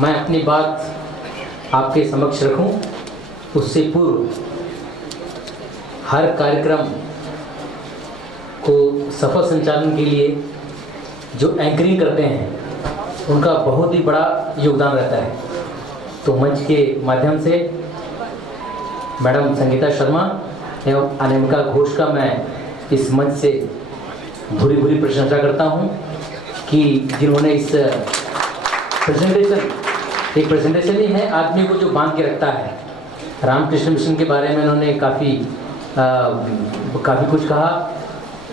मैं अपनी बात आपके समक्ष रखूं, उससे पूर्व हर कार्यक्रम को सफल संचालन के लिए जो एंकरिंग करते हैं उनका बहुत ही बड़ा योगदान रहता है। तो मंच के माध्यम से मैडम संगीता शर्मा एवं अनामिका घोष का मैं इस मंच से भूरी भूरी प्रशंसा करता हूं कि जिन्होंने इस प्रेजेंटेशन ही है आदमी को जो बांध के रखता है। रामकृष्ण मिशन के बारे में उन्होंने काफ़ी कुछ कहा।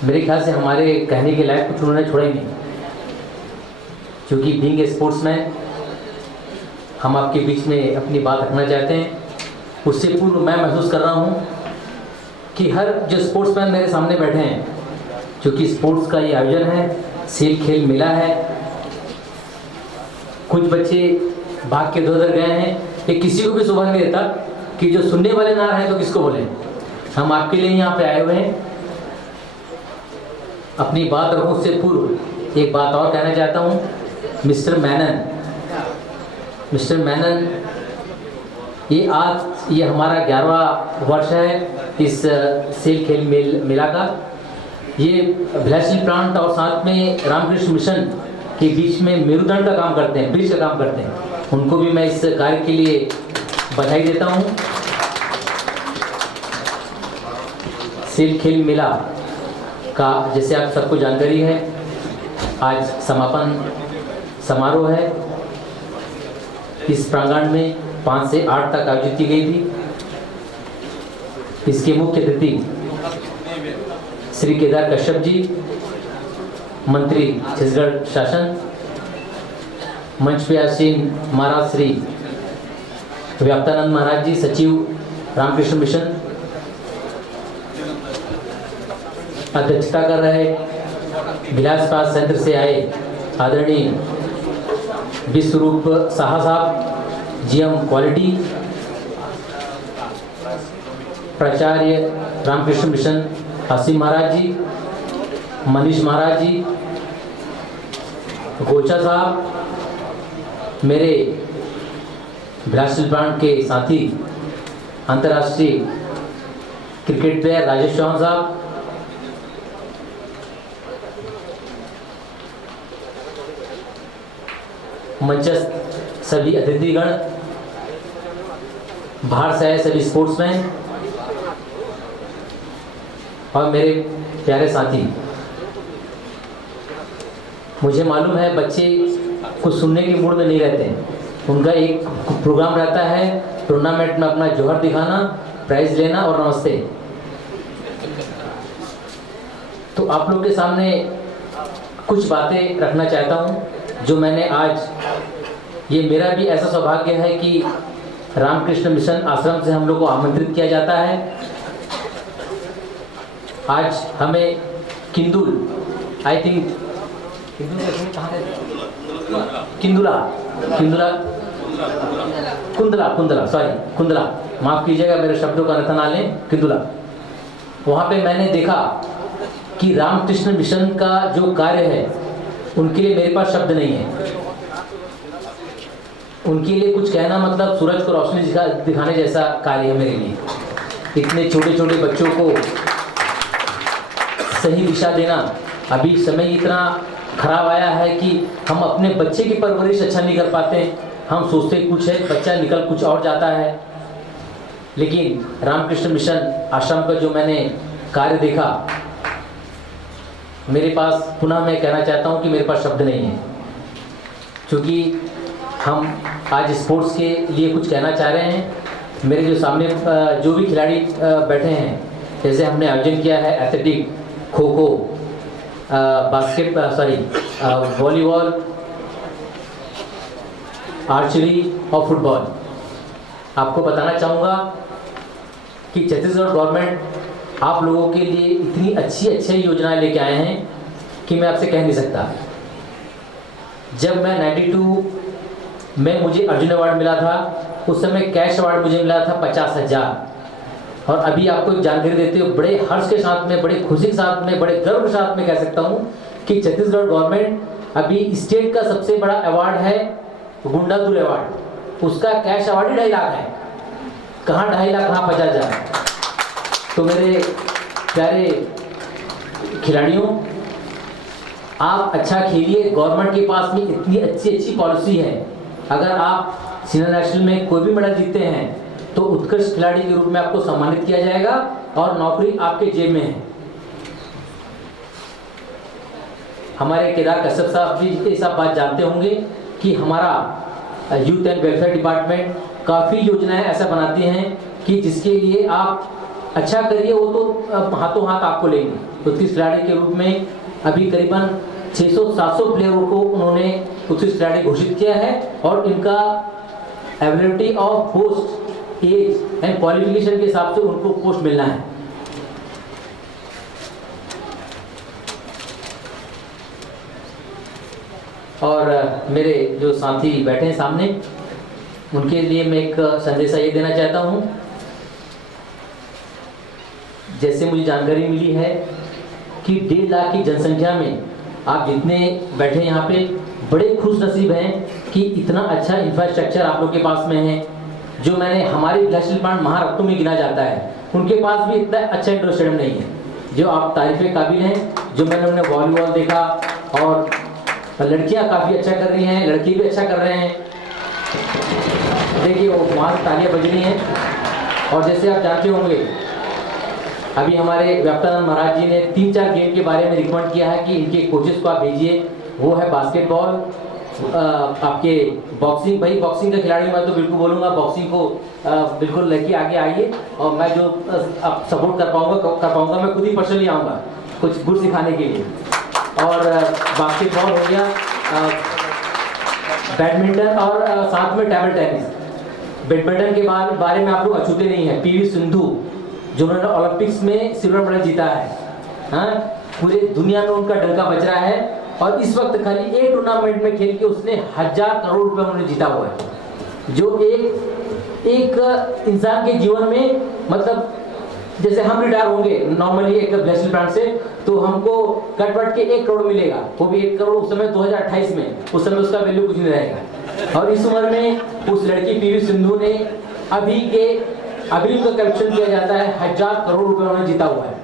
मेरे ख्याल से हमारे कहने के लायक कुछ उन्होंने छोड़ा ही नहीं, क्योंकि बीइंग ए स्पोर्ट्समैन हम आपके बीच में अपनी बात रखना चाहते हैं। उससे पूर्व मैं महसूस कर रहा हूँ कि हर जो स्पोर्ट्समैन मेरे सामने बैठे हैं, क्योंकि स्पोर्ट्स का ये आयोजन है, सेल खेल मेला है, कुछ बच्चे भाग के इधर गए हैं, ये किसी को भी शोभा नहीं देता कि जो सुनने वाले ना रहे तो किसको बोले। हम आपके लिए यहाँ पे आए हुए हैं। अपनी बात रखूं उससे पूर्व एक बात और कहना चाहता हूँ। मिस्टर मैनन ये हमारा 11वां वर्ष है इस सेल खेल मेला का। ये भिलासी प्लांट और साथ में रामकृष्ण मिशन के बीच में मेरुदंड का काम करते हैं, ब्रिज का काम करते हैं। उनको भी मैं इस कार्य के लिए बधाई देता हूँ। सेल खेल मेला का जैसे आप सबको जानकारी है, आज समापन समारोह है। इस प्रांगण में 5 से 8 तक आयोजित की गई थी। इसके मुख्य अतिथि श्री केदार कश्यप जी, मंत्री छत्तीसगढ़ शासन। मंच पे आसीन महाराज श्री व्याप्तानंद महाराज जी, सचिव रामकृष्ण मिशन। अध्यक्षता कर रहे बिलासपास सेंटर से आए आदरणीय विश्वरूप साहा साहब, जीएम क्वालिटी। प्राचार्य रामकृष्ण मिशन असीम महाराज जी, मनीष महाराज जी, गोचा साहब, मेरे भिलासी ब्रांड के साथी अंतर्राष्ट्रीय क्रिकेट प्लेयर राजेश चौहान साहब, मंचस्थ सभी अतिथिगण, बाहर से आए सभी स्पोर्ट्समैन और मेरे प्यारे साथी। मुझे मालूम है बच्चे कुछ सुनने के मूड में नहीं रहते हैं। उनका एक प्रोग्राम रहता है टूर्नामेंट में अपना जौहर दिखाना, प्राइज लेना और नमस्ते। तो आप लोग के सामने कुछ बातें रखना चाहता हूं जो मैंने आज, ये मेरा भी ऐसा सौभाग्य है कि रामकृष्ण मिशन आश्रम से हम लोग को आमंत्रित किया जाता है। आज हमें किंदुल, आई थिंक कुंदला, माफ कीजिएगा मेरे शब्दों का अर्थ ना लें, किंदुला। वहाँ पे मैंने देखा कि रामकृष्ण मिशन का जो कार्य है उनके लिए मेरे पास शब्द नहीं है। उनके लिए कुछ कहना मतलब सूरज को रोशनी दिखाने जैसा कार्य है मेरे लिए। इतने छोटे छोटे बच्चों को सही दिशा देना, अभी समय इतना खराब आया है कि हम अपने बच्चे की परवरिश अच्छा नहीं कर पाते। हम सोचते कुछ है, बच्चा निकल कुछ और जाता है। लेकिन रामकृष्ण मिशन आश्रम का जो मैंने कार्य देखा, मेरे पास पुनः मैं कहना चाहता हूं कि मेरे पास शब्द नहीं है, क्योंकि हम आज स्पोर्ट्स के लिए कुछ कहना चाह रहे हैं। मेरे जो सामने जो भी खिलाड़ी बैठे हैं, जैसे हमने आयोजन किया है athletic, kho kho, volleyball, archery और फुटबॉल। आपको बताना चाहूँगा कि छत्तीसगढ़ गवर्नमेंट आप लोगों के लिए इतनी अच्छी योजनाएं लेके आए हैं कि मैं आपसे कह नहीं सकता। जब मैं 92 में मुझे अर्जुन अवार्ड मिला था, उस समय कैश अवार्ड मुझे मिला था 50,000। और अभी आपको एक जानकारी देते हुए बड़े हर्ष के साथ में, बड़े खुशी के साथ में, बड़े गर्व के साथ में कह सकता हूँ कि छत्तीसगढ़ गवर्नमेंट अभी स्टेट का सबसे बड़ा अवार्ड है गुंडादुर अवार्ड, उसका कैश अवार्ड ही 2.5 लाख है। कहाँ 2.5 लाख, कहाँ 50,000। तो मेरे प्यारे खिलाड़ियों, आप अच्छा खेलिए। गवर्नमेंट के पास में इतनी अच्छी पॉलिसी है, अगर आप सीनियर नेशनल में कोई भी मेडल जीतते हैं तो उत्कृष्ट खिलाड़ी के रूप में आपको सम्मानित किया जाएगा और नौकरी आपके जेब में है। हमारे केदार कश्यप साहब भी ये सब बात जानते होंगे कि हमारा यूथ एंड वेलफेयर डिपार्टमेंट काफ़ी योजनाएं ऐसा बनाती हैं कि जिसके लिए आप अच्छा करिए, वो तो हाथों हाथ आपको लेंगे। उत्कृष्ट खिलाड़ी के रूप में अभी करीबन 600-700 प्लेयरों को उन्होंने उत्कृष्ट खिलाड़ी घोषित किया है और इनका ability of post, age and qualification के हिसाब से उनको पोस्ट मिलना है। और मेरे जो साथी बैठे हैं सामने, उनके लिए मैं एक संदेशा ये देना चाहता हूँ। जैसे मुझे जानकारी मिली है कि 1.5 लाख की जनसंख्या में आप जितने बैठे यहाँ पे बड़े खुश नसीब हैं कि इतना अच्छा इंफ्रास्ट्रक्चर आप लोग के पास में है। जो मैंने हमारे नेशनल प्लांट महारत्नों में गिना जाता है, उनके पास भी इतना अच्छा इंडोर स्टेडियम नहीं है। जो आप तारीफ़े काबिल हैं। जो मैंने उन्हें वॉलीबॉल देखा और लड़कियां काफ़ी अच्छा कर रही हैं, लड़के भी अच्छा कर रहे हैं। देखिए वो वहाँ से तालियाँ बज रही हैं। और जैसे आप जानते होंगे, अभी हमारे व्याप्तानंद महाराज जी ने 3-4 गेम के बारे में रिकमेंड किया है कि इनके कोचेस को आप भेजिए। वो है बास्केटबॉल, आपके बॉक्सिंग। भाई बॉक्सिंग का खिलाड़ी मैं तो बिल्कुल बोलूँगा, बॉक्सिंग को बिल्कुल लेके आगे आइए और मैं जो आप सपोर्ट कर पाऊँगा मैं खुद ही पर्सनली आऊँगा कुछ गुड सिखाने के लिए। और बास्केटबॉल हो गया, बैडमिंटन और साथ में टेबल टेनिस। बैडमिंटन के बारे में आप लोग अछूते नहीं हैं। पीवी सिंधु जिन्होंने ओलंपिक्स में सिल्वर मेडल जीता है, हाँ, पूरे दुनिया में उनका डंका बज रहा है। और इस वक्त खाली एक टूर्नामेंट में खेल के उसने 1000 करोड़ रुपए उन्होंने जीता हुआ है। जो एक इंसान के जीवन में, मतलब जैसे हम रिटायर होंगे नॉर्मली एक नेशनल प्लांट से, तो हमको कट के 1 करोड़ मिलेगा, वो भी 1 करोड़ उस समय 2028 में, उस समय उसका वैल्यू कुछ नहीं रहेगा। और इस उम्र में उस लड़की पीवी सिंधु ने अभी उनका कलेक्शन किया जाता है 1000 करोड़ रुपए उन्होंने जीता हुआ है।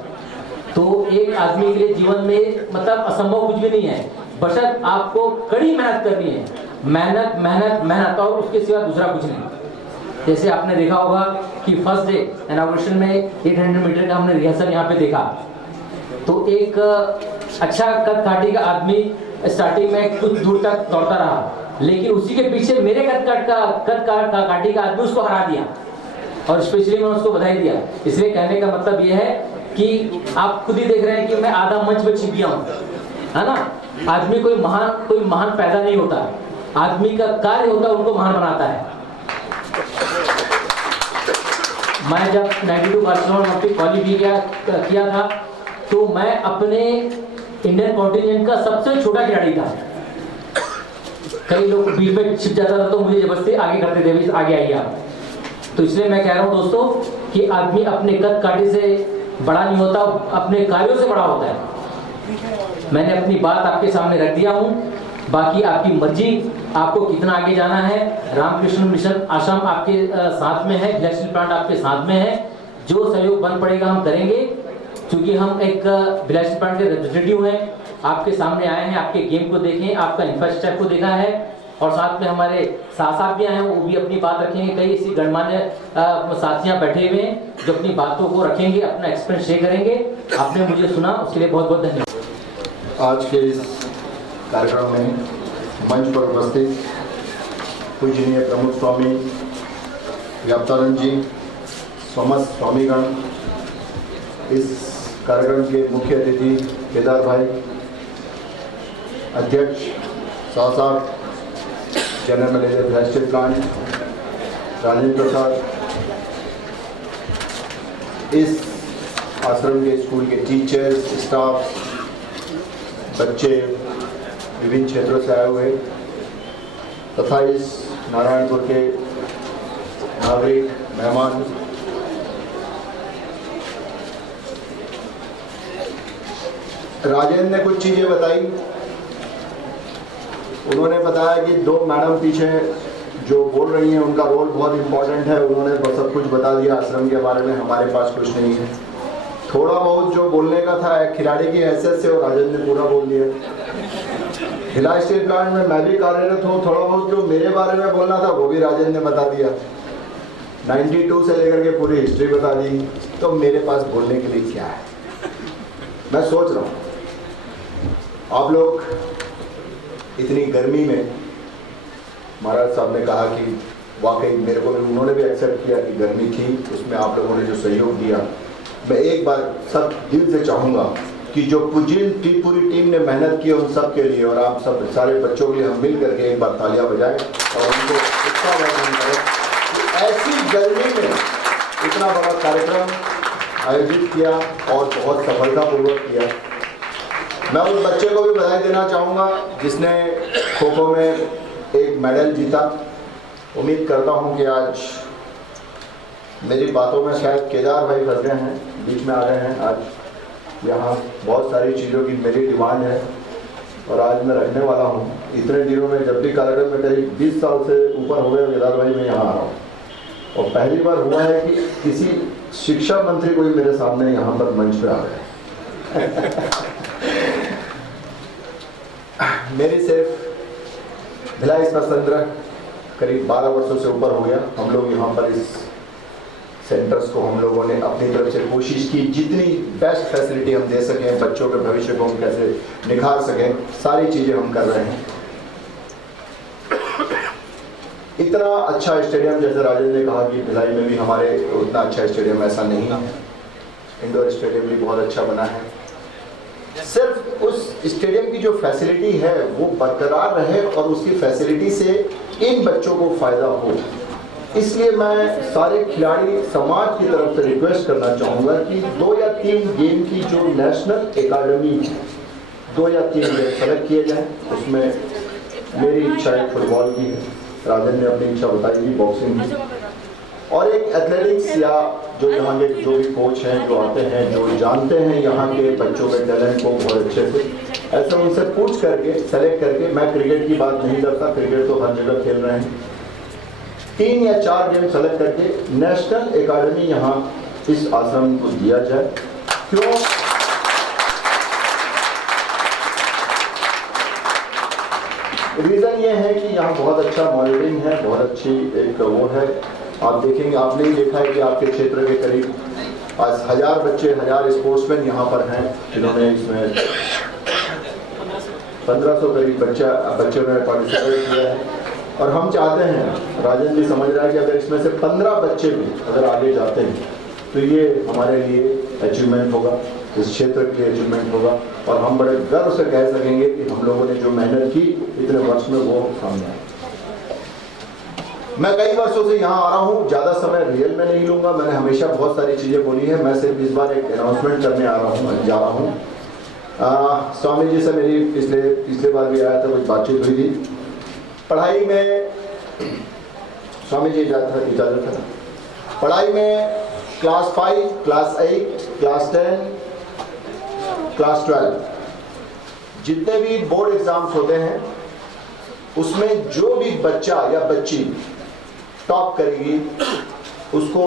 तो एक आदमी के लिए जीवन में मतलब असंभव कुछ भी नहीं है, बशर्त आपको कड़ी मेहनत करनी है। मेहनत मेहनत मेहनत, और उसके सिवा दूसरा कुछ नहीं। जैसे आपने देखा होगा कि फर्स्ट डे इनॉग्रेशन में 800 मीटर का हमने रिहर्सल यहाँ पे देखा, तो एक अच्छा कद काठी का आदमी स्टार्टिंग में कुछ दूर तक दौड़ता रहा, लेकिन उसी के पीछे मेरे कद काठी का आदमी उसको हरा दिया और स्पेशली मैं उसको बधाई दिया। इसलिए कहने का मतलब यह है कि आप खुद ही देख रहे हैं कि मैं आधा मंच में छिप गया हूँ, है ना। आदमी कोई महान पैदा नहीं होता, आदमी का कार्य होता है उनको महान बनाता है। मैं जब 92 बार्सिलोना ओलंपिक क्वालिफाई किया था तो मैं अपने इंडियन कॉन्टिनेंट का सबसे छोटा खिलाड़ी था। कई लोग बीच में छिप जाता था तो मुझे जबरदस्ती आगे करते थे, आगे आइए आप। तो इसलिए मैं कह रहा हूँ दोस्तों कि आदमी अपने कद काठी से बड़ा नहीं होता, अपने कार्यों से बड़ा होता है। मैंने अपनी बात आपके सामने रख दिया हूँ, बाकी आपकी मर्जी, आपको कितना आगे जाना है। रामकृष्ण मिशन आश्रम आपके साथ में है, नेशनल प्लांट आपके साथ में है, जो सहयोग बन पड़ेगा हम करेंगे। क्योंकि हम एक नेशनल प्लांट के रिप्रेजेंटेटिव हैं, आपके सामने आए हैं, आपके गेम को देखें, आपका इंफ्रास्ट्रक्चर को देखा है, और साथ में हमारे साहब भी आए हैं, वो भी अपनी बात रखेंगे। कई ऐसी गणमान्य साथियाँ बैठे हुए हैं जो अपनी बातों को रखेंगे, अपना एक्सपीरियंस शेयर करेंगे। आपने मुझे सुना, उसके लिए बहुत बहुत धन्यवाद। आज के इस कार्यक्रम में मंच पर उपस्थित पूजनीय प्रमुख स्वामी व्याप्तानंद जी, समस्त स्वामीगण, इस कार्यक्रम के मुख्य अतिथि केदार भाई, अध्यक्ष साहब, general manager national plant Rajendra Prasad, इस आश्रम के स्कूल के टीचर्स, स्टाफ, बच्चे, विभिन्न क्षेत्रों से आए हुए, तथा इस नारायणपुर के नागरिक, मेहमान, राजेंद्र ने कुछ चीज़ें बताई उन्होंने बताया कि 2 मैडम पीछे जो बोल रही हैं उनका रोल बहुत इम्पोर्टेंट है। उन्होंने सब कुछ बता दिया आश्रम के बारे में, हमारे पास कुछ नहीं है। थोड़ा बहुत जो बोलने का था एक खिलाड़ी की हैसियत से, और राजेंद्र ने पूरा बोल दिया। भिलाई स्टील प्लांट में मैं भी कार्यरत हूँ, थोड़ा बहुत जो मेरे बारे में बोलना था वो भी राजेंद्र ने बता दिया। 92 से लेकर के पूरी हिस्ट्री बता दी। तो मेरे पास बोलने के लिए क्या है? मैं सोच रहा हूँ आप लोग इतनी गर्मी में, महाराज साहब ने कहा कि वाकई मेरे को भी, उन्होंने भी एक्सेप्ट किया कि गर्मी थी, उसमें आप लोगों ने जो सहयोग दिया, मैं एक बार सब दिल से चाहूँगा कि जो पूरी टीम ने मेहनत की उन सब के लिए, और आप सब सारे बच्चों के लिए हम मिल करके एक बार तालियां बजाएं और उनको उत्साहवर्धन करें कि ऐसी गर्मी में इतना बड़ा कार्यक्रम आयोजित किया और बहुत सफलतापूर्वक किया। मैं उस बच्चे को भी बधाई देना चाहूँगा जिसने खो खो में एक मेडल जीता। उम्मीद करता हूँ कि आज मेरी बातों में शायद केदार भाई फंस गए हैं, बीच में आ गए हैं। आज यहाँ बहुत सारी चीज़ों की मेरी डिमांड है और आज मैं रखने वाला हूँ। इतने दिनों में जब भी कार्यक्रम में करीब 20 साल से ऊपर हो गए केदार भाई मैं यहाँ आ रहा हूँ, और पहली बार हुआ है कि किसी शिक्षा मंत्री को भी मेरे सामने यहाँ पर मंच पे आ गए। मेरी सिर्फ भिलाई स्वतंत्र करीब 12 वर्षों से ऊपर हो गया। हम लोग यहाँ पर इस सेंटर्स को हम लोगों ने अपनी तरफ से कोशिश की, जितनी बेस्ट फैसिलिटी हम दे सकें, बच्चों के भविष्य को हम कैसे निखार सकें, सारी चीज़ें हम कर रहे हैं। इतना अच्छा स्टेडियम, जैसे राजेंद्र ने कहा कि भिलाई में भी हमारे उतना अच्छा स्टेडियम ऐसा नहीं है। इंडोर स्टेडियम भी बहुत अच्छा बना है। सिर्फ उस स्टेडियम की जो फैसिलिटी है वो बरकरार रहे और उसकी फैसिलिटी से इन बच्चों को फायदा हो, इसलिए मैं सारे खिलाड़ी समाज की तरफ से रिक्वेस्ट करना चाहूँगा कि 2 या 3 गेम की जो नेशनल एकेडमी है, 2 या 3 गेम सेलेक्ट किए जाएँ। उसमें मेरी इच्छा है फुटबॉल की है, राजन ने अपनी इच्छा बताई थी बॉक्सिंग की, और एक एथलेटिक्स, या जो यहाँ के जो भी कोच हैं जो आते हैं जो जानते हैं यहाँ के बच्चों के टैलेंट को बहुत अच्छे से, ऐसे उनसे पूछ करके सेलेक्ट करके। मैं क्रिकेट की बात नहीं करता, क्रिकेट तो हर जगह खेल रहे हैं। 3 या 4 गेम सेलेक्ट करके नेशनल एकेडमी यहाँ इस आश्रम को दिया जाए। क्यों? रीज़न ये है कि यहाँ बहुत अच्छा मॉनिटरिंग है, बहुत अच्छी एक वो है। आप देखेंगे, आपने ही देखा है कि आपके क्षेत्र के करीब आज 1000 बच्चे, 1000 स्पोर्ट्समैन यहाँ पर हैं जिन्होंने इसमें 1500 करीब बच्चों ने पार्टिसिपेट किया है। और हम चाहते हैं, राजन जी समझ रहा है कि अगर इसमें से 15 बच्चे भी अगर आगे जाते हैं तो ये हमारे लिए अचीवमेंट होगा, इस क्षेत्र के लिए अचीवमेंट होगा, और हम बड़े गर्व से कह सकेंगे कि हम लोगों ने जो मेहनत की इतने वर्ष में वो सामने आए। मैं कई वर्षों से यहाँ आ रहा हूँ, ज़्यादा समय रियल में नहीं लूँगा। मैंने हमेशा बहुत सारी चीज़ें बोली हैं, मैं सिर्फ इस बार एक अनाउंसमेंट करने जा रहा हूँ। स्वामी जी से मेरी पिछले बार भी आया था, कुछ बातचीत हुई थी। पढ़ाई में स्वामी जी इजाज़त है, पढ़ाई में क्लास 5, क्लास 8, क्लास 10, क्लास 12 जितने भी बोर्ड एग्जाम्स होते हैं उसमें जो भी बच्चा या बच्ची टॉप करेगी उसको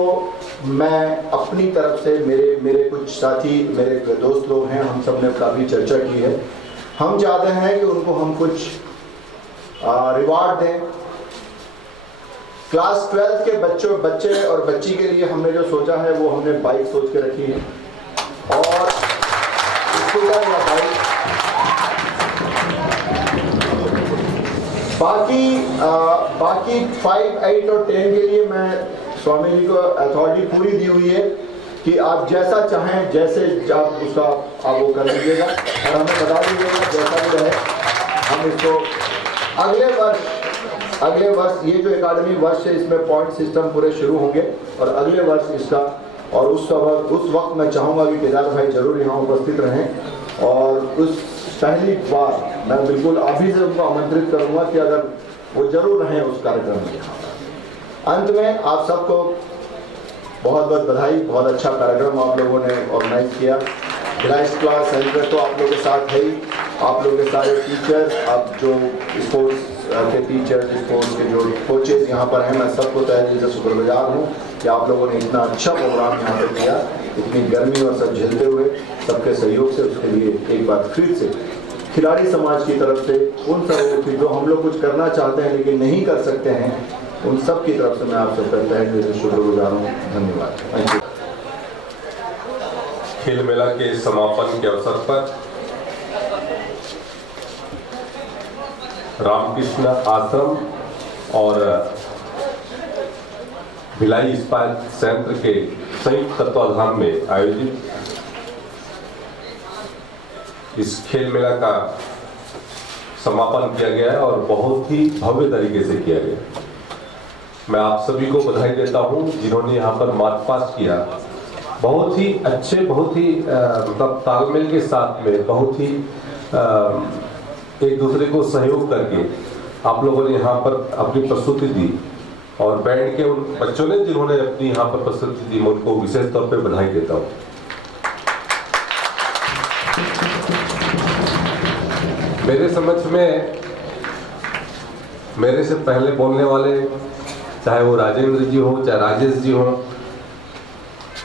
मैं अपनी तरफ से, मेरे कुछ साथी, मेरे दोस्त लोग हैं, हम सब ने काफ़ी चर्चा की है। हम चाहते हैं कि उनको हम कुछ रिवार्ड दें। क्लास 12 के बच्चे और बच्ची के लिए हमने जो सोचा है वो हमने बाइक सोच के रखी है, और स्कूटर या बाइक। बाकी 5, 8 और 10 के लिए मैं स्वामी जी को अथॉरिटी पूरी दी हुई है कि आप जैसा चाहें, जैसे आप उसका आप वो कर लीजिएगा और हमें बता दीजिएगा जैसा भी रहे। हम इसको अगले वर्ष ये जो एकेडमी वर्ष है इसमें पॉइंट सिस्टम पूरे शुरू होंगे, और अगले वर्ष इसका, और उस वक्त मैं चाहूँगा कि केदार भाई जरूर यहाँ उपस्थित रहें। और उस पहली बार मैं बिल्कुल अभी से उनको आमंत्रित करूँगा कि अगर वो जरूर रहें उस कार्यक्रम में। अंत में आप सबको बहुत बहुत बधाई। बहुत अच्छा कार्यक्रम आप लोगों ने ऑर्गेनाइज किया। भिलाई क्लास सेंटर तो आप लोगों के साथ है ही, आप लोग के सारे टीचर्स, आप जो स्पोर्ट्स के टीचर्स, स्पोर्ट्स के जो कोचेस यहाँ पर हैं, मैं सबको तहे दिल से शुक्रगुजार हूँ कि आप लोगों ने इतना अच्छा प्रोग्राम यहाँ पर किया, इतनी गर्मी और सब झेलते हुए सबके सहयोग से। उसके लिए एक बार फिर से खिलाड़ी समाज की तरफ से उन सब की जो हम लोग कुछ करना चाहते हैं लेकिन नहीं कर सकते हैं, उन सब की तरफ से मैं आप सबका तहे दिल से शुक्रगुजार हूँ। धन्यवाद। Thank you. खेल मेला के समापन के अवसर पर रामकृष्ण आश्रम और भिलाई इस्पात संयंत्र के संयुक्त तत्वाधान में आयोजित इस खेल मेला का समापन किया गया है और बहुत ही भव्य तरीके से किया गया। मैं आप सभी को बधाई देता हूं जिन्होंने यहाँ पर मार्च पास्ट किया। बहुत ही अच्छे, बहुत ही मतलब तालमेल के साथ में, बहुत ही एक दूसरे को सहयोग करके आप लोगों ने यहाँ पर अपनी प्रस्तुति दी और बैंड के उन बच्चों ने जिन्होंने अपनी यहाँ पर प्रस्तुति दी, मैं उनको विशेष तौर पे बधाई देता हूँ। मेरे समझ में मेरे से पहले बोलने वाले, चाहे वो राजेंद्र जी हो चाहे राजेश जी हो,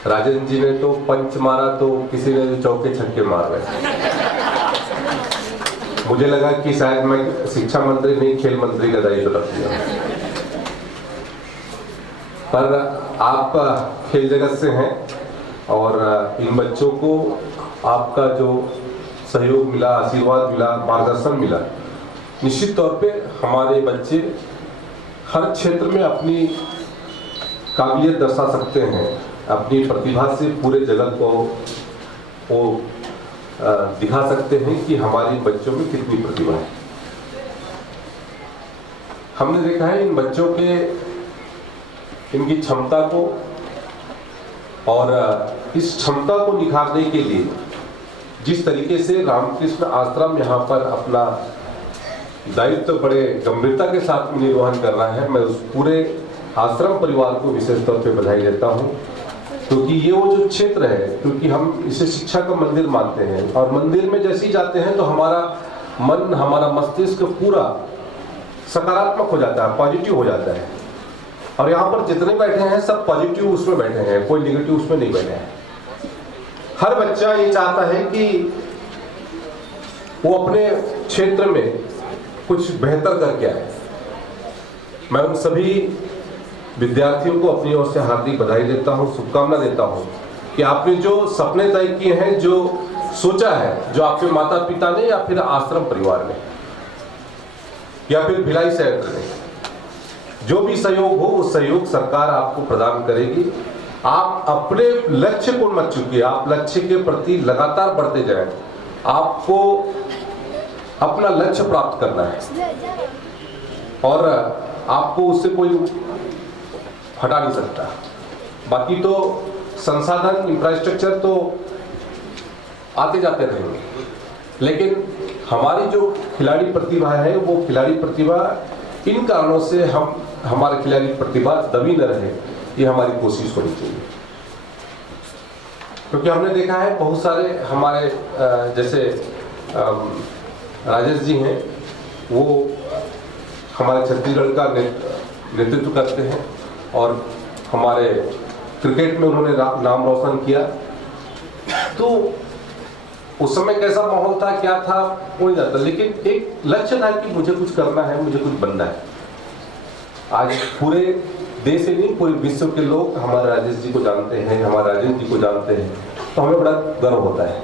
राजेंद्र जी ने तो पंच मारा तो किसी ने चौके छक्के मार रहे। मुझे लगा कि शायद मैं शिक्षा मंत्री नहीं, खेल मंत्री का दायित्व रख दिया। पर आप खेल जगत से हैं और इन बच्चों को आपका जो सहयोग मिला, आशीर्वाद मिला, मार्गदर्शन मिला, निश्चित तौर पे हमारे बच्चे हर क्षेत्र में अपनी काबिलियत दर्शा सकते हैं, अपनी प्रतिभा से पूरे जगत को वो दिखा सकते हैं कि हमारे बच्चों में कितनी प्रतिभा है। हमने देखा है इन बच्चों के इनकी क्षमता को और इस क्षमता को निखारने के लिए जिस तरीके से रामकृष्ण आश्रम यहाँ पर अपना दायित्व बड़े गंभीरता के साथ में निर्वहन कर रहा है, मैं उस पूरे आश्रम परिवार को विशेष तौर पे बधाई देता हूँ। क्योंकि ये वो जो क्षेत्र है, क्योंकि हम इसे शिक्षा का मंदिर मानते हैं और मंदिर में जैसे ही जाते हैं तो हमारा मन, हमारा मस्तिष्क पूरा सकारात्मक हो जाता है, पॉजिटिव हो जाता है। और यहाँ पर जितने बैठे हैं सब पॉजिटिव उसमें बैठे हैं, कोई निगेटिव उसमें नहीं बैठे हैं। हर बच्चा ये चाहता है कि वो अपने क्षेत्र में कुछ बेहतर करके आए। मैं उन सभी विद्यार्थियों को अपनी ओर से हार्दिक बधाई देता हूं, शुभकामना देता हूं कि आपने जो सपने तय किए हैं, जो सोचा है, जो आपके माता पिता ने या फिर आश्रम परिवार ने या फिर भिलाई संयंत्र ने, जो भी सहयोग हो वो सहयोग सरकार आपको प्रदान करेगी। आप अपने लक्ष्य को मत चूकिए, आप लक्ष्य के प्रति लगातार बढ़ते जाएं। आपको अपना लक्ष्य प्राप्त करना है और आपको उससे कोई हटा नहीं सकता। बाकी तो संसाधन, इंफ्रास्ट्रक्चर तो आते जाते रहेंगे, लेकिन हमारी जो खिलाड़ी प्रतिभा है वो खिलाड़ी प्रतिभा इन कारणों से हमारे खिलाड़ी प्रतिभा दबी न रहे, ये हमारी कोशिश होनी चाहिए। क्योंकि हमने देखा है बहुत सारे हमारे जैसे राजेश जी हैं, वो हमारे छत्तीसगढ़ का नेतृत्व करते हैं और हमारे क्रिकेट में उन्होंने नाम रोशन किया। तो उस समय कैसा माहौल था, क्या था, वो नहीं जाता, लेकिन एक लक्ष्य था कि मुझे कुछ करना है, मुझे कुछ बनना है। आज पूरे देश ही नहीं, पूरे विश्व के लोग हमारे राजेश जी को जानते हैं, हमारे राजेश जी को जानते हैं, तो हमें बड़ा गर्व होता है।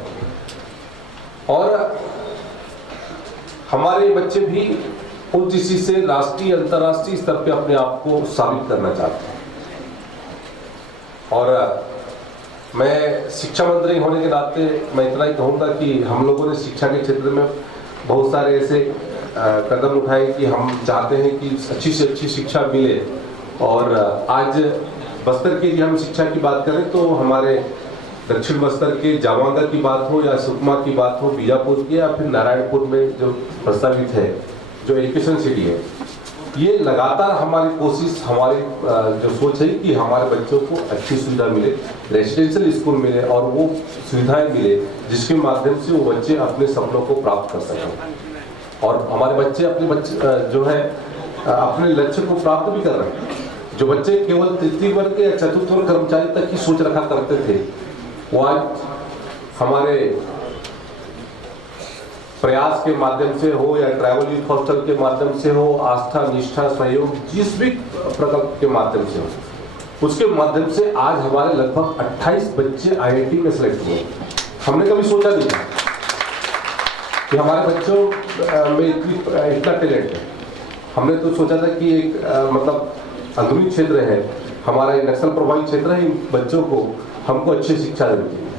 और हमारे बच्चे भी उस चीज से राष्ट्रीय, अंतर्राष्ट्रीय स्तर पे अपने आप को साबित करना चाहते हैं। और मैं शिक्षा मंत्री होने के नाते मैं इतना ही कहूँगा कि हम लोगों ने शिक्षा के क्षेत्र में बहुत सारे ऐसे कदम उठाए कि हम चाहते हैं कि अच्छी से अच्छी शिक्षा मिले। और आज बस्तर की यदि हम शिक्षा की बात करें तो हमारे दक्षिण बस्तर के जावांगा की बात हो या सुकमा की बात हो, बीजापुर की, या फिर नारायणपुर में जो प्रस्तावित है, जो एजुकेशन सिटी है, ये लगातार हमारी कोशिश, हमारी जो सोच है कि हमारे बच्चों को अच्छी सुविधा मिले, रेजिडेंशियल स्कूल मिले और वो सुविधाएं मिले जिसके माध्यम से वो बच्चे अपने सपनों को प्राप्त कर सकें। और हमारे बच्चे जो है अपने लक्ष्य को प्राप्त भी कर रहे हैं। जो बच्चे केवल तृतीय वर्ग या चतुर्थ वर्ग कर्मचारी तक की सोच रखा करते थे, वो आज हमारे प्रयास के माध्यम से हो या ट्रैवल यूथ हॉस्टल के माध्यम से हो, आस्था निष्ठा सहयोग जिस भी प्रकल्प के माध्यम से हो, उसके माध्यम से आज हमारे लगभग 28 बच्चे IIT में सेलेक्ट हुए। हमने कभी सोचा नहीं था कि हमारे बच्चों में इतना टैलेंट है। हमने तो सोचा था कि एक मतलब अंदरूनी क्षेत्र है हमारा, नक्सल प्रभावित क्षेत्र है, इन बच्चों को हमको अच्छी शिक्षा देनी है।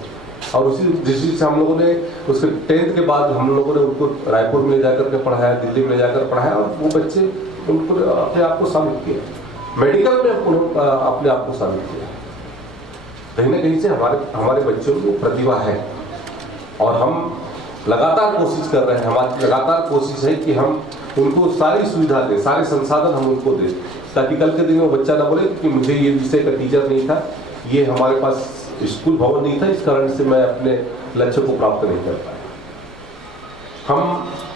और उसी दृष्टि से हम लोगों ने उसके 10th के बाद हम लोगों ने उनको रायपुर में ले जाकर के पढ़ाया, दिल्ली में ले जाकर पढ़ाया और वो बच्चे उनको अपने आप को साबित किया, मेडिकल में अपने आप को साबित किया। कहीं ना कहीं से हमारे बच्चों में प्रतिभा है और हम लगातार कोशिश कर रहे हैं। हमारी लगातार कोशिश है कि हम उनको सारी सुविधा दें, सारे संसाधन हम उनको दें, ताकि कल के दिन वो बच्चा ना बोले कि मुझे ये विषय का टीचर नहीं था, ये हमारे पास स्कूल भवन नहीं था, इस कारण से मैं अपने लक्ष्य को प्राप्त नहीं कर पाया। हम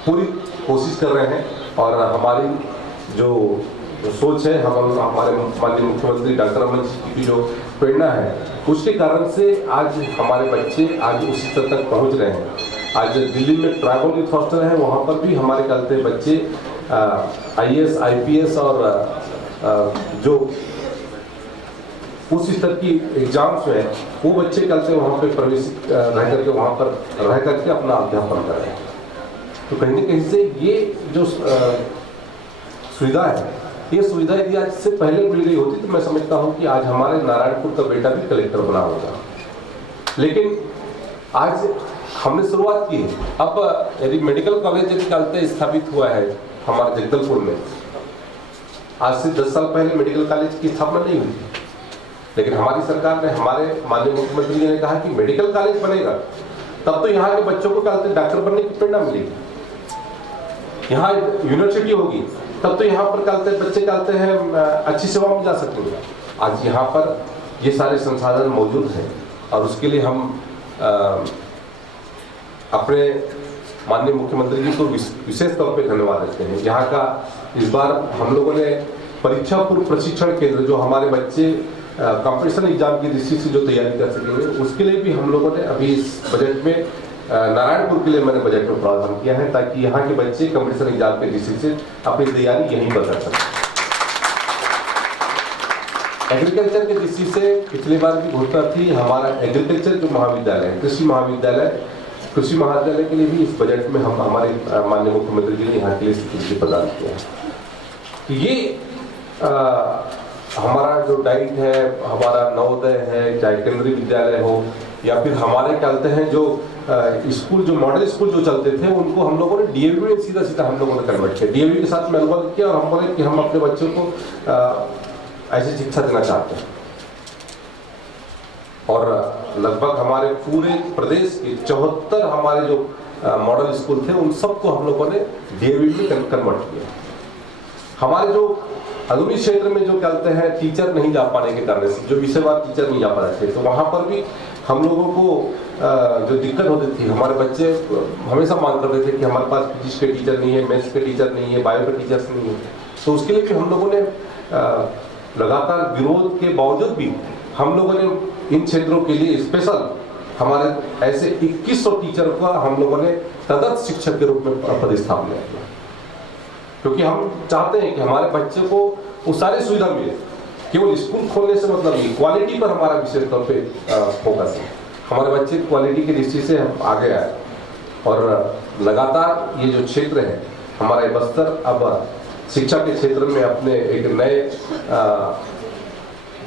पूरी कोशिश कर रहे हैं और हमारी जो सोच है, हम हमारे माननीय मुख्यमंत्री डॉक्टर रमन जी की जो प्रेरणा है, उसके कारण से आज हमारे बच्चे आज उस स्तर तक पहुंच रहे हैं। आज दिल्ली में ट्राइबल यूथ हॉस्टल है, वहाँ पर भी हमारे कहते बच्चे IAS IPS और जो उस स्तर की एग्जाम्स में वो बच्चे कल से वहाँ पे प्रवेश रह करके वहाँ पर रह करके अपना अध्यापन कर रहे हैं। तो कहीं न कहीं से ये जो सुविधा है, ये सुविधा यदि आज से पहले मिल गई होती तो मैं समझता हूँ कि आज हमारे नारायणपुर का बेटा भी कलेक्टर बना होगा। लेकिन आज हमने शुरुआत की है। अब यदि मेडिकल कॉलेज यदि चलते स्थापित हुआ है हमारे जगदलपुर में, आज से 10 साल पहले मेडिकल कॉलेज की स्थापना नहीं हुई, लेकिन हमारी सरकार ने, हमारे माननीय मुख्यमंत्री जी ने कहा कि मेडिकल कॉलेज बनेगा तब तो यहाँ के बच्चों को कहते डॉक्टर बनने की प्रेरणा मिलेगी, यहाँ यूनिवर्सिटी होगी तब तो यहाँ पर कहते बच्चे कहते हैं अच्छी सेवा में जा सकेंगे। आज यहाँ पर ये सारे संसाधन मौजूद हैं और उसके लिए हम अपने माननीय मुख्यमंत्री जी को विशेष तौर पे धन्यवाद देते हैं। यहाँ का इस बार हम लोगों ने परीक्षा पूर्व प्रशिक्षण केंद्र, जो हमारे बच्चे कंपटीशन एग्जाम की दृष्टि से जो तैयारी कर सकेंगे, उसके लिए भी हम लोगों ने अभी इस बजट में नारायणपुर के लिए मैंने बजट में प्रावधान किया है, ताकि यहाँ के बच्चे कंपटीशन एग्जाम की दृष्टि से अपनी तैयारी यहीं पर कर सकें। एग्रीकल्चर की दृष्टि से पिछली बार भी घोषणा थी, हमारा एग्रीकल्चर जो महाविद्यालय, कृषि महाविद्यालय के लिए भी इस बजट में हम हमारे माननीय मुख्यमंत्री जी ने यहाँ के लिए स्वीकृति प्रदान किया है। तो ये हमारा जो डाइट है, हमारा नवोदय है, चाहे केंद्रीय विद्यालय हो या फिर हमारे कहते हैं जो स्कूल, जो मॉडल स्कूल जो चलते थे, उनको हम लोगों ने DAV में सीधा हम लोगों ने कन्वर्ट किया। DAV के साथ में अनुभव किया और हम बोले कि हम अपने बच्चों को ऐसी शिक्षा देना चाहते हैं। और लगभग हमारे पूरे प्रदेश के 74 हमारे जो मॉडल स्कूल थे, उन सबको हम लोगों ने DAV में कन्वर्ट किया। हमारे जो आधुनिक क्षेत्र में जो कहते हैं टीचर नहीं जा पाने के कारण से, जो विषयवार टीचर नहीं जा पा रहे थे, तो वहाँ पर भी हम लोगों को जो दिक्कत होती थी, हमारे बच्चे हमेशा मांग करते थे कि हमारे पास फिजिक्स के टीचर नहीं है, मैथ्स के टीचर नहीं है, बायो के टीचर्स नहीं है। तो उसके लिए भी हम लोगों ने लगातार विरोध के बावजूद भी हम लोगों ने इन क्षेत्रों के लिए स्पेशल हमारे ऐसे 2100 टीचर का हम लोगों ने तदर्थ शिक्षक के रूप में पदस्थापना किया, क्योंकि हम चाहते हैं कि हमारे बच्चे को वो सारी सुविधा मिले। केवल स्कूल खोलने से मतलब नहीं, क्वालिटी पर हमारा विशेष तौर पे फोकस है। हमारे बच्चे क्वालिटी की दृष्टि से हम आगे आए और लगातार ये जो क्षेत्र है हमारा बस्तर अब शिक्षा के क्षेत्र में अपने एक नए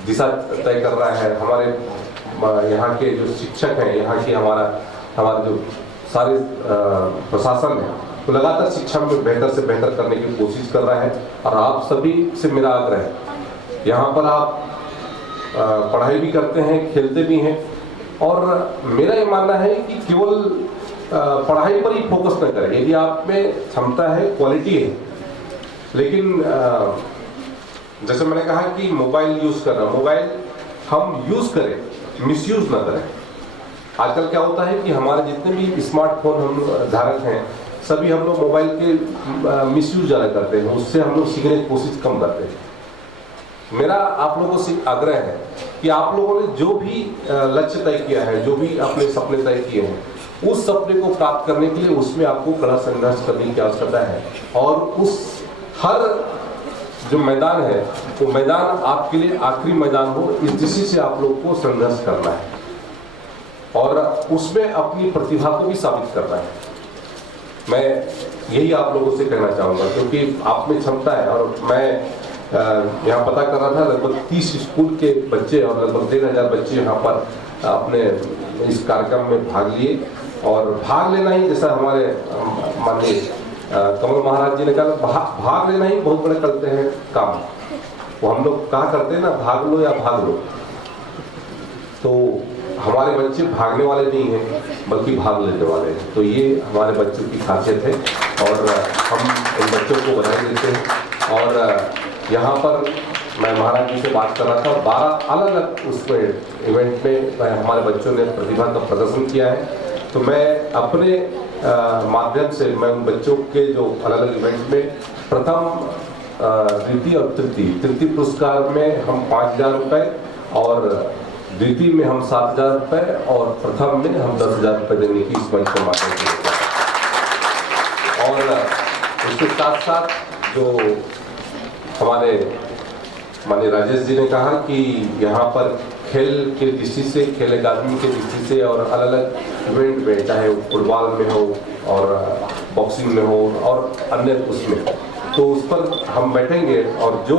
दिशा तय कर रहा है। हमारे यहाँ के जो शिक्षक हैं, यहाँ की हमारे जो सारे प्रशासन है, तो लगातार शिक्षा में बेहतर से बेहतर करने की कोशिश कर रहा है। और आप सभी से मेरा आग्रह है, यहाँ पर आप पढ़ाई भी करते हैं, खेलते भी हैं, और मेरा ये मानना है कि केवल पढ़ाई पर ही फोकस न करें। यदि आप में क्षमता है, क्वालिटी है, लेकिन जैसे मैंने कहा कि मोबाइल यूज कर रहा, मोबाइल हम यूज करें, मिसयूज ना करें। आजकल क्या होता है कि हमारे जितने भी स्मार्टफोन हम धारक हैं, सभी हम लोग मोबाइल के मिसयूज ज़्यादा करते हैं, उससे हम लोग सीखने की कोशिश कम करते हैं। मेरा आप लोगों से आग्रह है कि आप लोगों ने जो भी लक्ष्य तय किया है, जो भी अपने सपने तय किए हैं, उस सपने को प्राप्त करने के लिए उसमें आपको कड़ा संघर्ष करने की आवश्यकता है। और उस हर जो मैदान है वो मैदान आपके लिए आखिरी मैदान हो, इस दृष्टि से आप लोग को संघर्ष करना है और उसमें अपनी प्रतिभा को भी साबित करना है। मैं यही आप लोगों से कहना चाहूँगा, क्योंकि आप में क्षमता है। और मैं यहाँ पता कर रहा था, लगभग 30 स्कूल के बच्चे और लगभग 1500 बच्चे यहाँ पर अपने इस कार्यक्रम में भाग लिए। और भाग लेना ही, जैसा हमारे माननीय कमल महाराज जी ने कहा, भाग लेना ही बहुत बड़े करते हैं काम। वो हम लोग कहा करते हैं ना, भाग लो या भाग लो। तो हमारे बच्चे भागने वाले नहीं हैं, बल्कि भाग लेने वाले हैं। तो ये हमारे बच्चों की खासियत है और हम इन बच्चों को बधाई देते हैं। और यहाँ पर मैं महाराज जी से बात कर रहा था, 12 अलग अलग उसमें इवेंट में हमारे बच्चों ने प्रतिभा का प्रदर्शन किया है। तो मैं अपने माध्यम से मैं उन बच्चों के जो अलग अलग इवेंट में प्रथम, द्वितीय और तृतीय पुरस्कार में हम 5000 रुपये और द्वितीय में हम 7000 रुपये और प्रथम में हम 10,000 रुपये देने की इस मंच के माध्यम से। और उसके साथ साथ जो हमारे माननीय राजेश जी ने कहा कि यहाँ पर खेल के दृष्टि से, खेल अकादमी के दृष्टि से और अलग अलग इवेंट में, चाहे वो फुटबॉल में हो और बॉक्सिंग में हो और अन्य उसमें, तो उस पर हम बैठेंगे और जो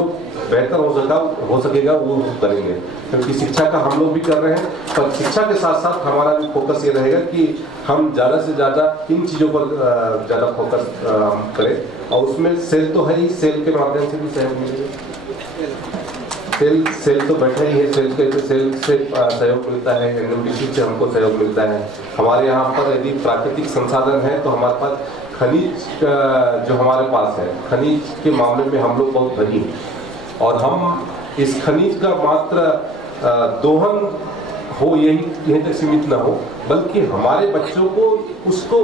बेहतर हो सकेगा वो करेंगे। क्योंकि शिक्षा का हम लोग भी कर रहे हैं, पर शिक्षा के साथ साथ हमारा भी फोकस ये रहेगा कि हम ज़्यादा से ज़्यादा इन चीज़ों पर ज़्यादा फोकस हम करें। और उसमें सेल तो है ही, सेल के माध्यम से भी सहयोग मिलेगा। सेल तो बैठा ही है, सेल से सहयोग मिलता है, एनएमडीसी से हमको सहयोग मिलता है। हमारे यहाँ पर यदि प्राकृतिक संसाधन है तो हमारे पास खनिज जो हमारे पास है, खनिज के मामले में हम लोग बहुत धनी हैं। और हम इस खनिज का मात्र दोहन हो यहीं तक सीमित न हो, बल्कि हमारे बच्चों को उसको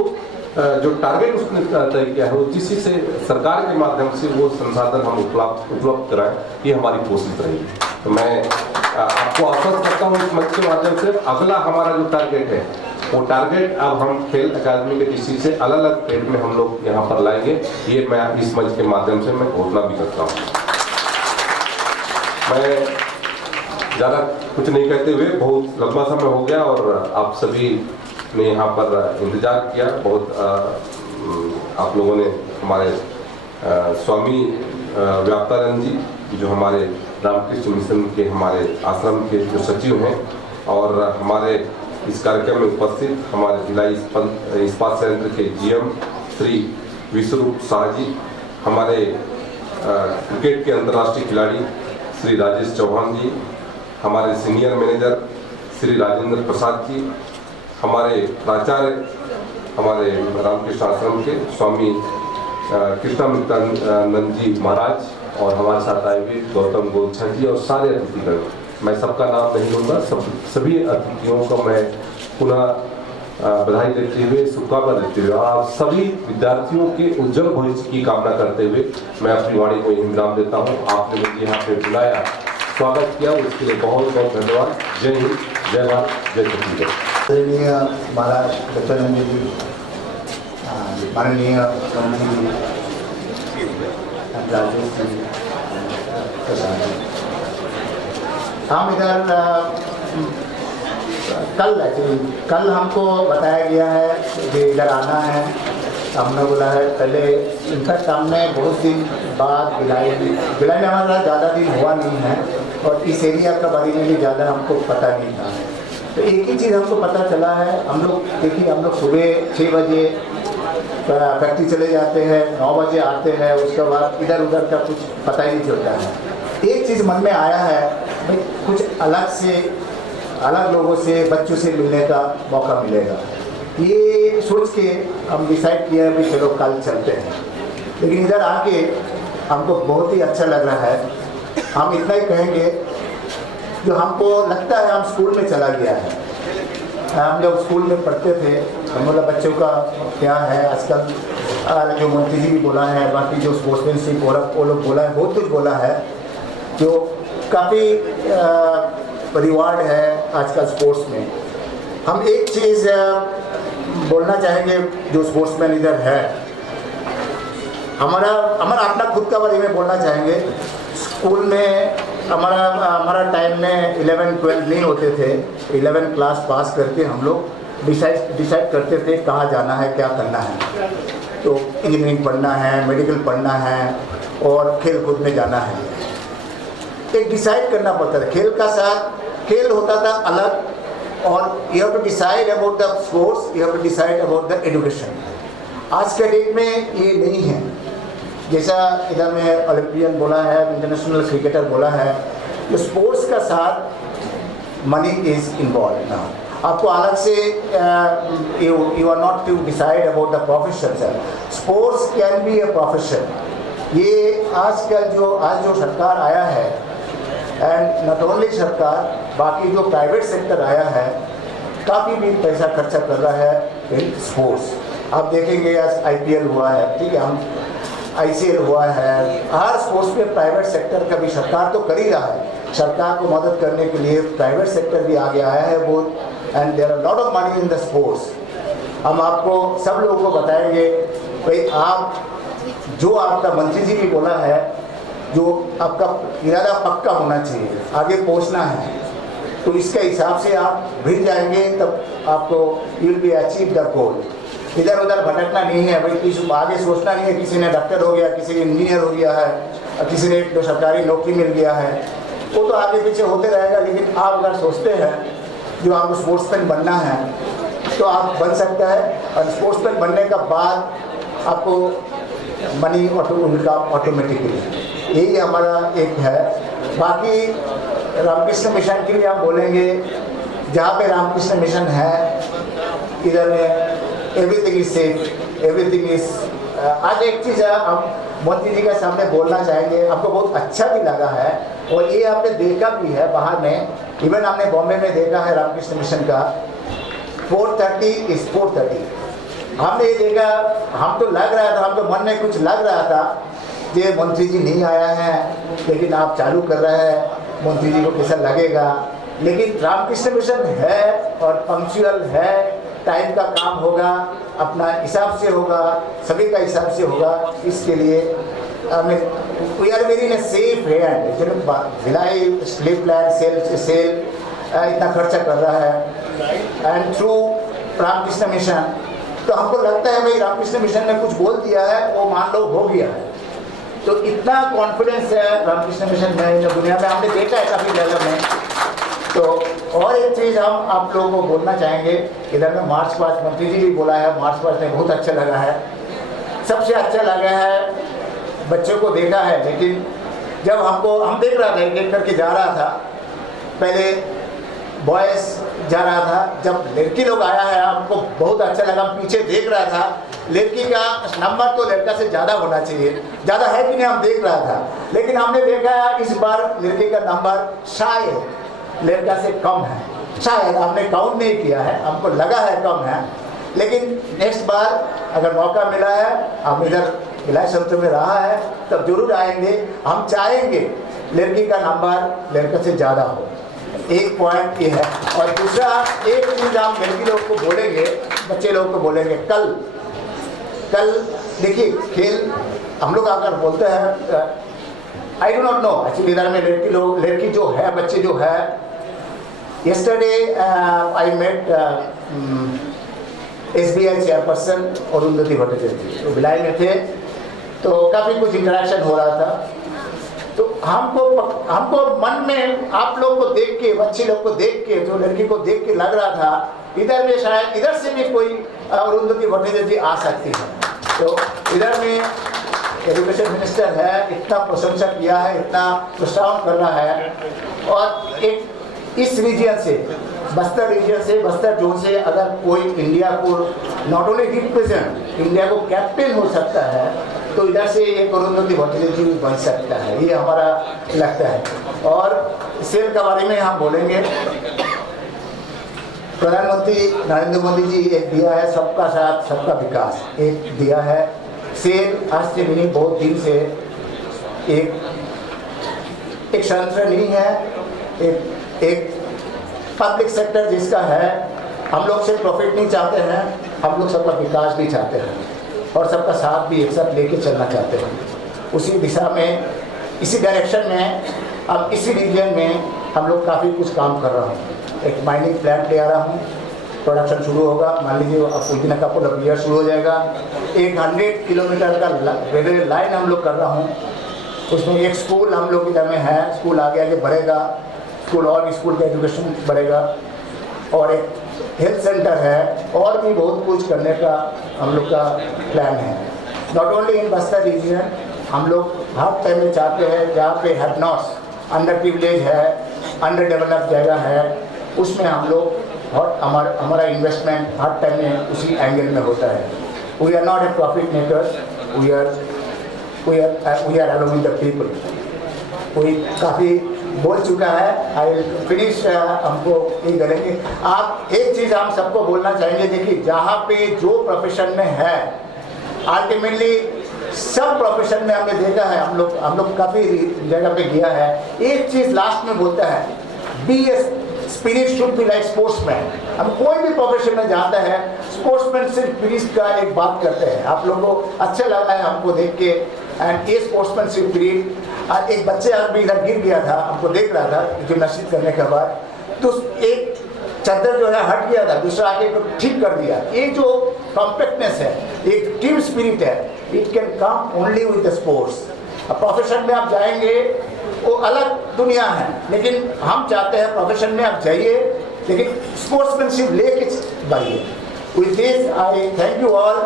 जो टारगेट उसने तय किया है, जिससे से सरकार के माध्यम से वो संसाधन हम उपलब्ध कराएं, ये हमारी कोशिश रहेगी। तो मैं आपको आश्वस्त करता हूँ इस मंच के माध्यम से, अगला हमारा जो टारगेट है वो टारगेट अब हम खेल अकादमी के दृष्टि से अलग अलग फेज में हम लोग यहाँ पर लाएंगे। ये मैं इस मंच के माध्यम से मैं घोषणा भी करता हूँ। मैं ज़्यादा कुछ नहीं कहते हुए, बहुत लंबा समय हो गया और आप सभी ने यहाँ पर इंतजार किया। बहुत आप लोगों ने हमारे स्वामी व्याप्तानंद जी, जो हमारे रामकृष्ण मिशन के हमारे आश्रम के जो सचिव हैं, और हमारे इस कार्यक्रम में उपस्थित हमारे जिला इस्पात संयंत्र के जीएम श्री विश्वरूप शाह जी, हमारे क्रिकेट के अंतर्राष्ट्रीय खिलाड़ी श्री राजेश चौहान जी, हमारे सीनियर मैनेजर श्री राजेंद्र प्रसाद जी, हमारे प्राचार्य हमारे रामकृष्ण आश्रम के स्वामी कृष्णानंद जी महाराज, और हमारे साथ आए हुए गौतम गोलछा जी और सारे अतिथिगण। मैं सबका नाम नहीं लूँगा, सभी अतिथियों को मैं पुनः बधाई देते हुए, शुभकामना देते हुए, आप सभी विद्यार्थियों के उज्जवल भविष्य की कामना करते हुए मैं अपनी वाणी को यहीं विराम देता हूँ। आपने मुझे यहाँ पे बुलाया, स्वागत किया, उसके लिए बहुत बहुत धन्यवाद। जय हिंद, जय भारत, जय छत्तीसगढ़। माननीय महाराज दत्तानंद जी, माननीय राजेश जी, हम इधर कल हमको बताया गया है कि इधर आना है। हमने बोला है पहले, इनफैक्ट हमने बहुत दिन बाद भिलाई हमारे साथ ज़्यादा दिन हुआ नहीं है और इस एरिया के बारे में भी ज़्यादा हमको पता नहीं था। तो एक ही चीज़ हमको पता चला है, हम लोग देखिए, हम लोग सुबह 6 बजे फैक्ट्री चले जाते हैं, 9 बजे आते हैं, उसके बाद इधर उधर का कुछ पता ही नहीं चलता है। एक चीज़ मन में आया है, भाई कुछ अलग लोगों से, बच्चों से मिलने का मौका मिलेगा। ये सोच के हम डिसाइड किया भी चलो कल चलते हैं। लेकिन इधर आके हमको बहुत ही अच्छा लग रहा है। हम इतना ही कहेंगे, जो हमको लगता है हम स्कूल में चला गया है। हम जब स्कूल में पढ़ते थे, हम लोग बच्चों का क्या है आजकल जो मंत्री जी भी बोला है, बाकी जो स्पोर्ट्समैनशिप वो लोग बोला है, बहुत कुछ बोला है जो काफ़ी रिवार्ड है आजकल स्पोर्ट्स में। हम एक चीज़ बोलना चाहेंगे, जो स्पोर्ट्समैन इधर है, हमारा अपना खुद का बारे में बोलना चाहेंगे। स्कूल में हमारा टाइम में 11-12 नहीं होते थे। 11 क्लास पास करके हम लोग डिसाइड करते थे कहाँ जाना है, क्या करना है। तो इंजीनियरिंग पढ़ना है, मेडिकल पढ़ना है और खेल कूद में जाना है। एक डिसाइड करना पड़ता था। खेल का साथ खेल होता था अलग, और you have to decide about the sports, you have to decide about the education. आज के डेट में ये नहीं है। जैसा इधर में ओलंपियन बोला है, इंटरनेशनल क्रिकेटर बोला है, तो स्पोर्ट्स का साथ मनी इज इन्वॉल्व नाउ। आपको अलग से you are not to decide about the profession. Sir, sports can be a profession. ये आजकल आज जो सरकार आया है, एंड नॉट ओनली सरकार, बाकी जो प्राइवेट सेक्टर आया है, काफ़ी भी पैसा खर्चा कर रहा है इन स्पोर्ट्स। आप देखेंगे आज IPL हुआ है, ठीक है, हम ICL हुआ है, हर स्पोर्ट्स पे प्राइवेट सेक्टर का भी सरकार तो कर ही रहा है। सरकार को मदद करने के लिए प्राइवेट सेक्टर भी आगे आया है बहुत, and there are lot of money in the sports. हम आपको सब लोगों को बताएंगे भाई, आप जो आपका मंत्री जी भी बोला है, जो आपका इरादा पक्का होना चाहिए, आगे पहुंचना है, तो इसके हिसाब से आप भिड़ जाएंगे, तब आपको you will be achieve the goal. इधर उधर भटकना नहीं है भाई, किसी आगे सोचना नहीं है किसी ने डॉक्टर हो गया, किसी ने इंजीनियर हो गया है, किसी ने तो सरकारी नौकरी मिल गया है, वो तो आगे पीछे होते रहेगा। लेकिन आप अगर सोचते हैं जो आपको स्पोर्ट्समैन बनना है, तो आप बन सकता है, और स्पोर्ट्समैन बनने का बाद आपको मनी उनका ऑटोमेटिकली, यही हमारा एक है। बाकी रामकृष्ण मिशन के लिए हम बोलेंगे, जहाँ पे रामकृष्ण मिशन है इधर में everything is safe, everything is. आज एक चीज़ है हम मोदी जी के सामने बोलना चाहेंगे, आपको बहुत अच्छा भी लगा है, और ये आपने देखा भी है बाहर में, इवन हमने बॉम्बे में देखा है रामकृष्ण मिशन का 430 इज 430। हमने ये देखा, हम तो लग रहा था, हमको मन में कुछ लग रहा था कि मंत्री जी नहीं आया है, लेकिन आप चालू कर रहे हैं, मंत्री जी को कैसा लगेगा। लेकिन रामकृष्ण मिशन है और पंक्चुअल है, टाइम का काम होगा, अपना हिसाब से होगा, सभी का हिसाब से होगा। इसके लिए we are very in a safe hand. Bhilai स्लीप प्लान सेल इतना खर्चा कर रहा है, एंड थ्रू रामकृष्ण मिशन, तो हमको लगता है भाई रामकृष्ण मिशन ने कुछ बोल दिया है, वो मान लो हो गया है। तो इतना कॉन्फिडेंस है रामकृष्ण मिशन में, दुनिया में हमने देखा है काफ़ी जगह में। तो और एक चीज़ हम आप लोगों को बोलना चाहेंगे, इधर में मार्च पास्ट मंत्री जी भी बोला है, मार्च पास्ट में बहुत अच्छा लगा है, सबसे अच्छा लगा है, बच्चों को देखा है। लेकिन जब हम देख रहा था, एक करके जा रहा था, पहले बॉयज़ जा रहा था, जब लड़की लोग आया है हमको बहुत अच्छा लगा। हम पीछे देख रहा था, लड़की का नंबर तो लड़का से ज़्यादा होना चाहिए, ज़्यादा है कि नहीं हम देख रहा था, लेकिन हमने देखा इस बार लड़की का नंबर शायद लड़का से कम है। शायद हमने काउंट नहीं किया है, हमको लगा है कम है, लेकिन नेक्स्ट बार अगर मौका मिला है, हम इधर भिलाई संस्था में रहा है, तब जरूर आएंगे। हम चाहेंगे लड़की का नंबर लड़का से ज़्यादा हो, एक पॉइंट ये है। और दूसरा एक चीज़ हम लड़की लोग को बोलेंगे, बच्चे लोग को बोलेंगे, कल देखिए खेल हम लोग अगर बोलते हैं, I do not know actually इधर में लड़की जो है, बच्चे जो है, yesterday I met SBI chairperson Arundhati Bhattacharya, तो भिलाई में थे, तो काफ़ी कुछ इंटरेक्शन हो रहा था। तो हमको मन में आप लोग को देख के, बच्चे लोग को देख के, जो लड़की को देख के लग रहा था इधर में शायद इधर से भी कोई अरुंधति भट्टाचार्य आ सकती है। तो इधर में एजुकेशन मिनिस्टर है, इतना प्रशंसा किया है, इतना प्रोत्साहन कर रहा है, और एक इस रीजन से, बस्तर रीजन से, बस्तर जोन से अगर कोई इंडिया को नॉट ओनली रिप्रेजेंट, इंडिया को कैप्टन हो सकता है, तो इधर से ये करोड़पति भतीजे बन सकता है, ये हमारा लगता है। और सेल के बारे में हम बोलेंगे, प्रधानमंत्री नरेंद्र मोदी जी एक दिया है सबका साथ सबका विकास, एक दिया है सेल। आज से नहीं, बहुत दिन से एक संगठन नहीं है, एक पब्लिक सेक्टर जिसका है। हम लोग सिर्फ प्रॉफिट नहीं चाहते हैं, हम लोग सबका विकास भी चाहते हैं और सबका साथ भी एक साथ लेके चलना चाहते हैं। उसी दिशा में, इसी डायरेक्शन में, अब इसी रीजन में हम लोग काफ़ी कुछ काम कर रहा हूँ। एक माइनिंग प्लांट ले आ रहा हूँ, प्रोडक्शन शुरू होगा, मान लीजिए अब कुछ दिन का पूरा ईयर शुरू हो जाएगा। एक 100 किलोमीटर का रेलवे लाइन हम लोग कर रहा हूँ, उसमें एक स्कूल हम लोग इधर में है, स्कूल आगे आगे बढ़ेगा, स्कूल और स्कूल का एजुकेशन बढ़ेगा, और एक हेल्थ सेंटर है, और भी बहुत कुछ करने का हम लोग का प्लान है। Not only in Bastar region, हम लोग हर टाइम में चाहते हैं जहाँ पे हैव नॉट्स, अंडर प्रिविलेज है, अंडर डेवलप जगह है, उसमें हम लोग और हमारा इन्वेस्टमेंट हर टाइम में उसी एंगल में होता है। We are not a profit makers, we are allowing the people. कोई काफ़ी बोल चुका है, आई विल फिनिश। हमको ये करेंगे, आप एक चीज़ हम सबको बोलना चाहेंगे, देखिए जहाँ पे जो प्रोफेशन में है, अल्टीमेटली सब प्रोफेशन में हमने देखा है, हम लोग काफ़ी जगह पे गया है, एक चीज़ लास्ट में बोलता है, be a spirit should be like sportsman. हम कोई भी प्रोफेशन में जाता है, स्पोर्ट्समैन सिर्फ स्पिरिट का एक बात करते हैं। आप लोगों को अच्छा लगा है हमको देख के, एंड ये स्पोर्ट्समैनशिप स्पिरिट। एक बच्चे भी इधर गिर गया था, हमको देख रहा था जिम्नास्टिक करने के बाद, तो एक चादर जो है हट गया था, दूसरा आगे को ठीक कर दिया। ये जो कॉम्पैक्टनेस है, एक टीम स्पिरिट है, it can come only with the sports. Profession में आप जाएंगे वो अलग दुनिया है, लेकिन हम चाहते हैं प्रोफेशन में आप जाइए लेकिन स्पोर्ट्समैनशिप लेके बढ़िए। With this, I thank you all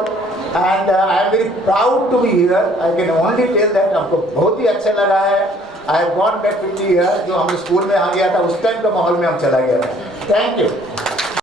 and I am very proud to be here. I can only tell that हमको बहुत ही अच्छा लगा है। I have gone back 50 years, जो हम स्कूल में आ गया था उस टाइम के माहौल में हम चला गया था। Thank you.